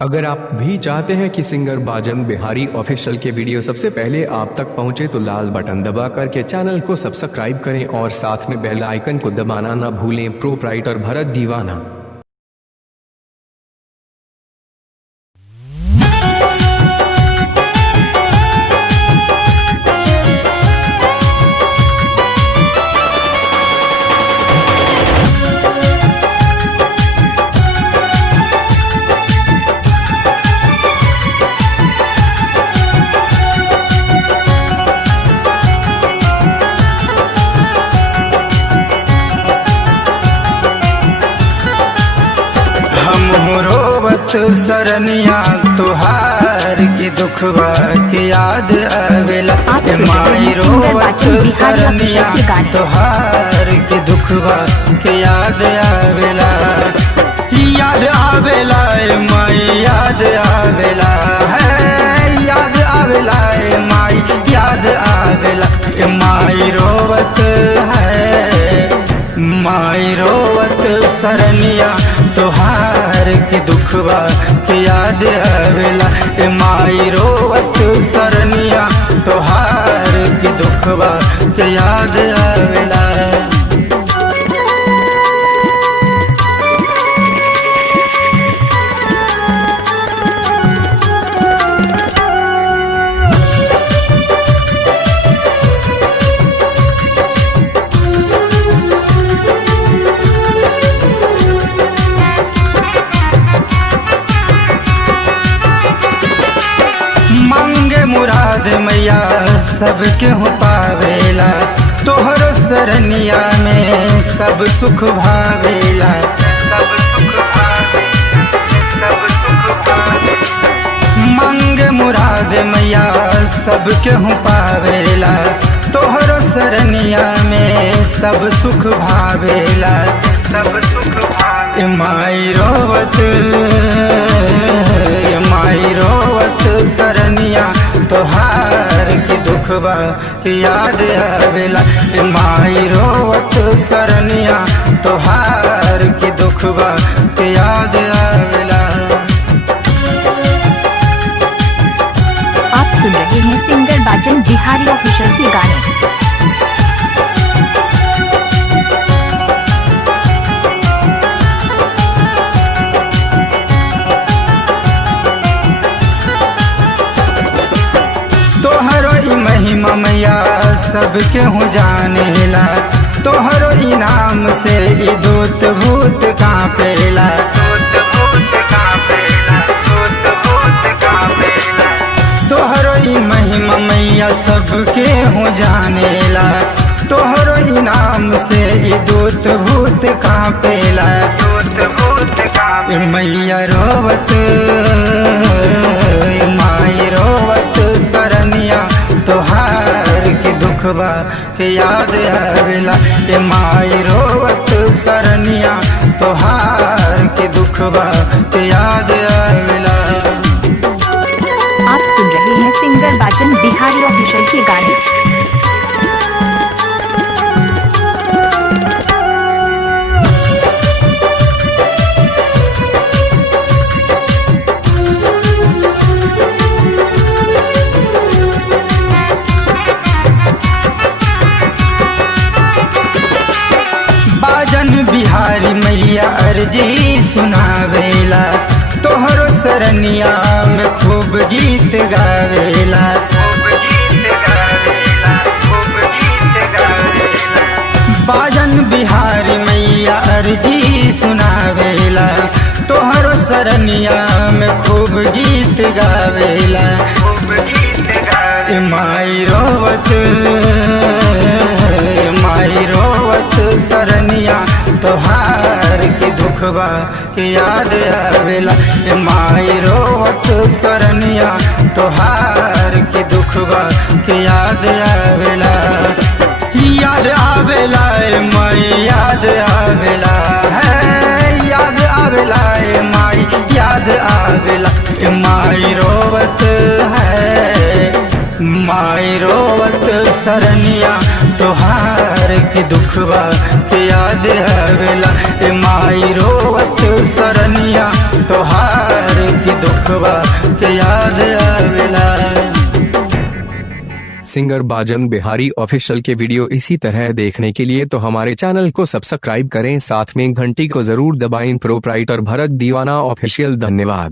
अगर आप भी चाहते हैं कि सिंगर बाजन बिहारी ऑफिशियल के वीडियो सबसे पहले आप तक पहुंचे तो लाल बटन दबा करके चैनल को सब्सक्राइब करें और साथ में बेल आइकन को दबाना ना भूलें। प्रोप्राइटर भरत दीवाना। सरनिया तुहार की दुखवा की याद आवेला। माई रोवत सरनिया तुहार की दुखवा की याद आवेला। याद आवेला माई याद आवेला है, याद आवेला माई याद आवेला। माई रोवत है, माई रोवत सरनिया तुहार की दुखवा की याद आवेला। माई रोवत सरनिया तुहार की दुखवा की याद आवेला। मुराद मैया सबके हो पावेला, तोहरो सरनिया में सब सुख भावेला। मांगे मुराद मैया सबके हो पावेला, तोहरो सरनिया में सब सुख भावेला। सब सुख भावे माई रोवत, माई रोवत सरनिया तुहार की दुखवा की याद आवेला। माई रोवत सरनिया तुहार की दुखवा की याद आवेला। आप सुन रहे हैं सिंगर बाजन बिहारी ऑफिशियल के गाने। महिमा मैया सबके हो जानेला, तोहरो इनाम से ई दूत भूत कांपेला। तोहरो ई महिमा मैया सबके हो जानेला, तोहरो इनाम से ई दूत भूत कांपेला। मैया रोवत, माई रोवत सरनिया तुहार की दुखवा की याद आवेला। माई रोवत सरनिया तुहार की दुखवा की याद आवेला। आप सुन रहे हैं सिंगर बाजन बिहारी ऑफिशियल के गाने। बिहारी मैया अर्जी सुनावेला, तोहरो सरनिया में खूब गीत गावेला। बाजन बिहारी मैया अर्जी सुनावेला, तोहरो सरनिया में खूब गीत गावेला। माई रोवत, माई रोवत सरनिया तुहार की दुखवा की याद आवेला। माई रोवत सरनिया तुहार की दुखवा की याद आवेला। याद आवेला माई याद आवेला है, याद आवेला माई याद आवेला। माई रोवत है, माई रोवत सरनिया तुहार की दुखवा की याद आवेला। माई रोवत सरनिया तुहार की दुख दुखवा के याद आवेला। सिंगर बाजन बिहारी ऑफिशियल के वीडियो इसी तरह देखने के लिए तो हमारे चैनल को सब्सक्राइब करें, साथ में घंटी को जरूर दबाएं। प्रोप्राइटर भरत दीवाना ऑफिशियल। धन्यवाद।